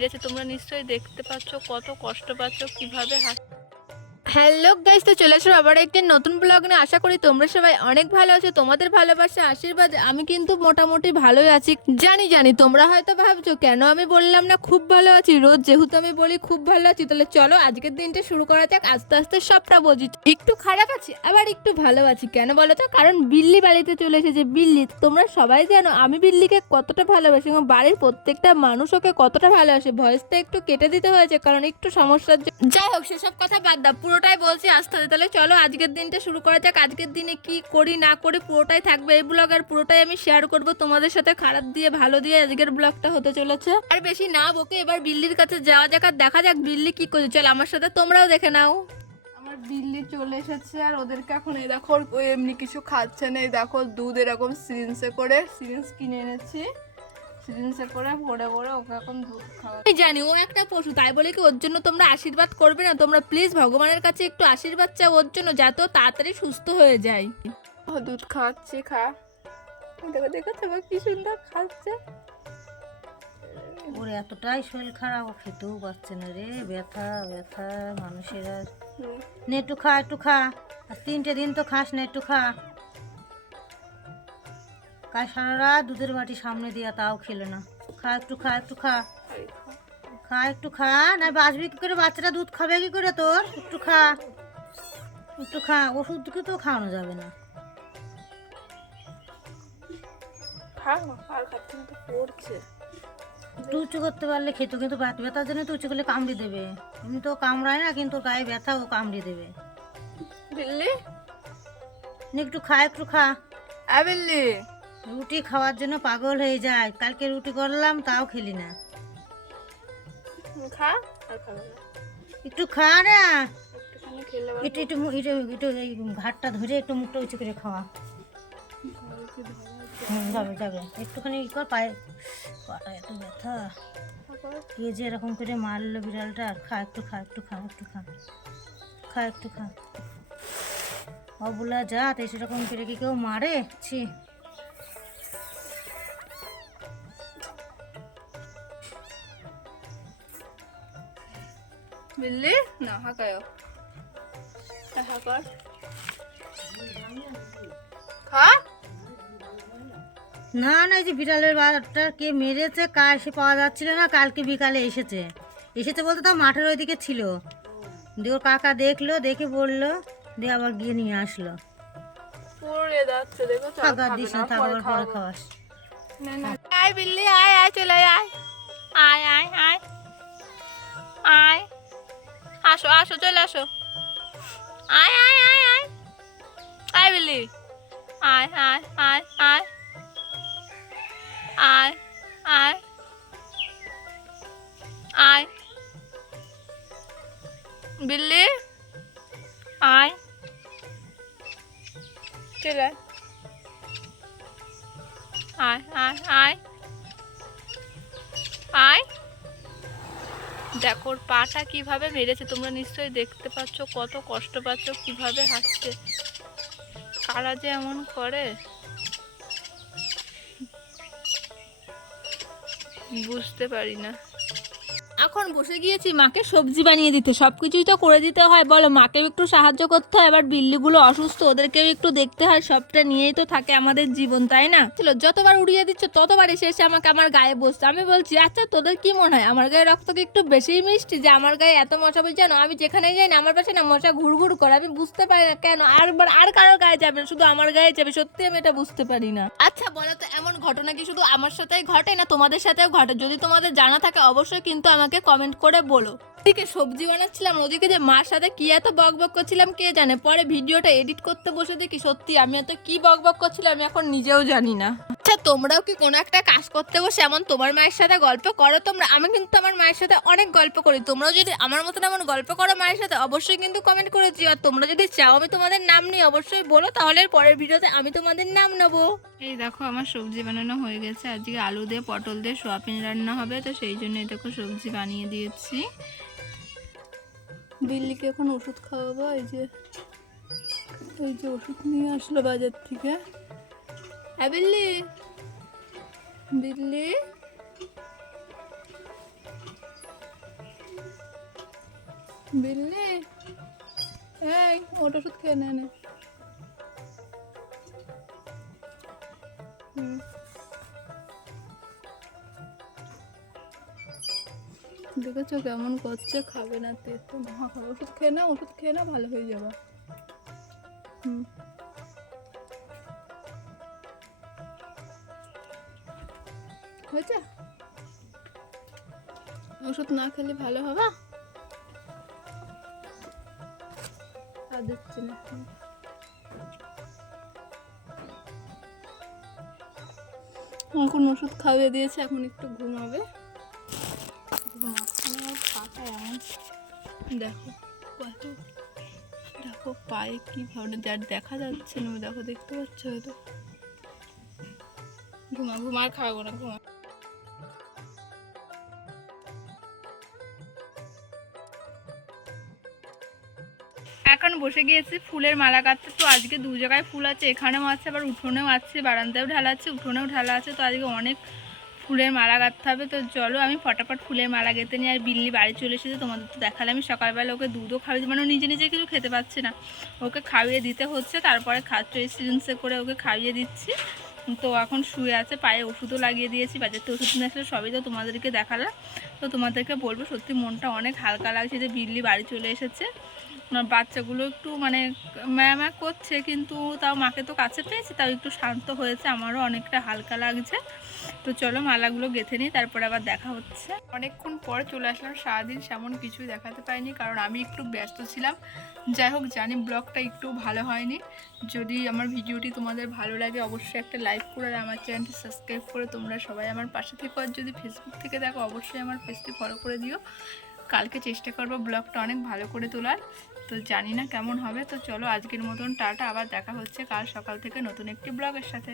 মেরেছে তোমরা নিশ্চয়ই দেখতে পাচ্ছ কত কষ্ট পাচ্ছ কীভাবে হাস হ্যালো গাইস, তো চলে আসো আবার একটি নতুন ব্লগ নিয়ে। আশা করি তোমরা সবাই অনেক ভালো আছো, তোমাদের ভালোবাসা, আশীর্বাদ, আমি কিন্তু মোটামুটি ভালোই আছি। জানি জানি, তোমরা হয়তো ভাবছ, কেন আমি বললাম না খুব ভালো আছি? রোজ যেহেতু আমি বলি খুব ভালো আছি, তাহলে চলো আজকের দিনটা শুরু করা যাক। আস্তে আস্তে সবটা বুঝি একটু খারাপ আছি, আবার একটু ভালো আছি। কেন বলো তো? কারণ বিল্লি বাড়িতে চলে এসেছে। বিল্লি, তোমরা সবাই জানো, আমি বিল্লিকে কতটা ভালোবাসি এবং বাড়ির প্রত্যেকটা মানুষ ওকে কতটা ভালোবাসে। ভয়েসটা একটু কেটে দিতে হয়েছে, কারণ একটু সমস্যার যাই হোক, সেসব কথা বাদ দাও। পুরোটাই বলছি আসতে হবে তাহলে চলো আজকের দিনটা শুরু করা যাক। আজকের দিনে কি করি, না করি, পুরোটাই থাকবে এই ব্লগ আর পুরোটাই আমি শেয়ার করব তোমাদের সাথে খারাপ দিয়ে, ভালো দিয়ে আজকের ব্লগটা হতে চলেছে। আর বেশি না বকে এবার বিল্লির কাছে যাওয়া যাক, আর দেখা যাক বিল্লি কি করছে। চল আমার সাথে তোমরাও দেখে নাও। আমার বিল্লি চলে এসেছে, আর ওদেরকে এখন এই দেখো এমনি কিছু খাচ্ছে না। এই দেখো দুধ এরকম সিরিঞ্জে করে সিরিঞ্জ কিনে এনেছি। করে ওকে এখন দুধ খাওয়া আমি জানি ও একটা পশু তাই বলে কি ওর জন্য তোমরা আশীর্বাদ করবে না? তোমরা প্লিজ ভগবানের কাছে একটু আশীর্বাদ চাও ওর জন্য যাতে তাড়াতাড়ি সুস্থ হয়ে যায়। ও দুধ খাওয়াচ্ছি খা। দেখো দেখো তোমার কি সুন্দর খাচ্ছে। ওর এতটাই শরীর খারাপ ও খেতেও পারছে না রে। ব্যথা ব্যথা মানুষের আর। নে একটু খা একটু খা। আর তিনটে দিন তো খাস না একটু খা। কাল সারা রাত দুধের বাটি সামনে দিয়া তাও খেলো না। খা একটু খা একটু খা। খা। একটু খা। না বাঁচবি কি করে? বাচ্চাটা দুধ খাবে কি করে তোর? একটু খা। একটু খা। ওষুধ কি তো খাওয়ানো যাবে না। একটু উঁচু করতে পারলে খেতো কিন্তু ব্যথার জন্য তো উঁচু করলে কামড়ি দেবে। এমনি তো কামড়ায় না কিন্তু গায়ে ব্যথা ও কামড়ি দেবে। একটু খা একটু খা। বিল্লি। রুটি খাওয়ার জন্য পাগল হয়ে যায়। কালকে রুটি করলাম তাও খেলি না। খা আর খাবে না। একটু খা না। একটু একটু একটু একটু এই ঘাটটা ধরে একটু মুখটা উঁচু করে খাওয়া। হুম যাবে যাবে। একটুখানি ই কর পায়ে পাটা এত ব্যথা। কে যে এরকম করে মারলো বিড়ালটা আর খা একটু খা একটু খা একটু খা। খা একটু খা। অবলা জাত এই সেরকম করে কি কেউ মারে? ছি। বিল্লি না হাঁকায়ও হাঁকার খা না না এই যে বিড়ালের বাচ্চাটা কে মেরেছে কার সে পাওয়া যাচ্ছিল না কালকে বিকালে এসেছে। এসেছে বলতে তাও মাঠের ওইদিকে ছিল। দিয়ে ওর কাকা দেখল দেখে বলল দিয়ে আবার গিয়ে নিয়ে আসলো। দিস না, পরে। খাওয়াস। আয় বিল্লি আয় আয় চলে আয়। আয় আয় আয়। আয়। আসো আসো, চলে আসো। আয় আয় আয় আয়। আয়, বিল্লি। আয় আয় আয় আয়। আয় আয়। আয়। বিল্লি? আয়। চলে। আয়। আয় আয় আয়। দেখো পাটা কীভাবে মেরেছে, তোমরা নিশ্চয়ই দেখতে পাচ্ছ, কত কষ্ট পাচ্ছ কীভাবে হাসছে। কারা যে এমন করে? বুঝতে পারি না। এখন বসে গিয়েছি, মাকে সবজি বানিয়ে দিতে। সব কিছুই তো করে দিতে হয়, বলো। মাকেও একটু সাহায্য করতে হয়, এবার বিল্লিগুলো অসুস্থ, ওদেরকেও একটু দেখতে হয়, সবটা নিয়েই তো থাকে আমাদের জীবন, তাই না? ছিল, যতবার উড়িয়ে দিচ্ছ ততবার এসে এসে আমাকে আমার গায়ে বসছে। আমি বলছি আচ্ছা তোদের কি মনে হয়? আমার গায়ে রক্ত কি একটু বেশিই মিষ্টি? যে আমার গায়ে এত মশা বই জানো আমি যেখানেই যাই না, আমার পাশে না মশা ঘুরঘুর করে, আমি বুঝতে পারি না কেন? আর আর কারোর গায়ে যাবে না, শুধু আমার গায়ে যাবে, সত্যি আমি এটা বুঝতে পারি না। আচ্ছা বলো তো, এমন ঘটনা কি শুধু আমার সাথেই ঘটে, না তোমাদের সাথেও ঘটে? যদি তোমাদের জানা থাকে, অবশ্যই কিন্তু আমাকে কমেন্ট করে বলো। ওদিকে সবজি বানাচ্ছিলাম, ওদিকে যে মার সাথে কি এত বক বক করছিলাম কে জানে? পরে ভিডিওটা এডিট করতে বসে দেখি সত্যি আমি এত কি বক বক করছিলাম আমি এখন নিজেও জানি না। আচ্ছা তোমরাও কি কোনো একটা কাজ করতে বসে এমন তোমার মায়ের সাথে গল্প করো? তোমরা আমি কিন্তু আমার মায়ের সাথে অনেক গল্প করি। তোমরাও যদি আমার মতন এমন গল্প করো মায়ের সাথে অবশ্যই কিন্তু কমেন্ট করে দিও। আর তোমরা যদি চাও আমি তোমাদের নাম নিই অবশ্যই বলো তাহলে পরের ভিডিওতে আমি তোমাদের নাম নেব। এই দেখো আমার সবজি বানানো হয়ে গেছে। আজকে আলু দিয়ে পটল দিয়ে সোয়াবিন রান্না হবে তো সেই জন্য এই দেখো সবজি বানিয়ে দিয়েছি। বিল্লিকে এখন ওষুধ খাওয়াবো এই যে ওই যে ওষুধ নিয়ে আসলো বাজার থেকে। হ্যাঁ বিল্লি। বিল্লি। বিল্লি। এই ওটা ওষুধ খেয়ে নে। দেখেছ কেমন করছে? খাবে না তেতো মহা খাবে। ওষুধ খেয়ে না ওষুধ খেয়ে না ভালো হয়ে যাবে। হুম। হয়েছে? ওষুধ না খেলে ভালো হবে? আর দিচ্ছি না। এখন। ওষুধ খাইয়ে দিয়েছে এখন একটু ঘুমাবে। ঘুমাচ্ছে না, পাটা এমন। দেখো কত দেখো পায়ে কি ভাবে যার দেখা যাচ্ছে না দেখো দেখতে পাচ্ছ হয়তো। ঘুমা ঘুমা আর খাওয়াবো না ঘুমা। এখন বসে গিয়েছি, ফুলের মালা কাটতে। তো আজকে দু জায়গায় ফুল আছে, এখানেও আছে, আবার উঠোনেও আছে, বারান্দায়ও ঢালা আছে, উঠোনেও ঢালা আছে। তো আজকে অনেক ফুলের মালা গাঁথতে হবে। তো চলো আমি ফটাফট ফুলের মালা গেঁথে নিয়ে আর বিল্লি বাড়ি চলে এসেছে তোমাদের তো দেখালে আমি সকালবেলা ওকে দুধও খাওয়িয়ে দিই মানে নিজে নিজে কিছু খেতে পাচ্ছে না। ওকে খাইয়ে দিতে হচ্ছে, তারপরে খাচ্ছে সিরিঞ্জে করে ওকে খাইয়ে দিচ্ছি। তো এখন শুয়ে আছে, পায়ে ওষুধও লাগিয়ে দিয়েছি বাজারতে ওষুধ নিয়ে আসলে, সবই তো তোমাদেরকে দেখালাম। তো তোমাদেরকে বলব, সত্যি মনটা অনেক হালকা লাগছে যে বিল্লি বাড়ি চলে এসেছে। বাচ্চাগুলো একটু মানে ম্যামা করছে, কিন্তু তাও মাকে তো কাছে পেয়েছি, তাও একটু শান্ত হয়েছে, আমারও অনেকটা হালকা লাগছে। তো চলো মালাগুলো গেঁথে নিই, তারপরে আবার দেখা হচ্ছে। অনেকক্ষণ পর চলে আসলাম, সারাদিন সেমন কিছুই দেখাতে পাইনি, কারণ আমি একটু ব্যস্ত ছিলাম। যাই হোক, জানি ব্লগটা একটু ভালো হয়নি। যদি আমার ভিডিওটি তোমাদের ভালো লাগে, অবশ্যই একটা লাইক করে আর আমার চ্যানেলটি সাবস্ক্রাইব করে তোমরা সবাই আমার পাশে থেকে। আর যদি ফেসবুক থেকে দেখো, অবশ্যই আমার পেজটি ফলো করে দিও। কালকে চেষ্টা করব ব্লগটা অনেক ভালো করে তোলার। তো জানি না কেমন হবে, তো চলো আজকের মতন টাটা, আবার দেখা হচ্ছে কাল সকাল থেকে নতুন একটি ব্লগের সাথে।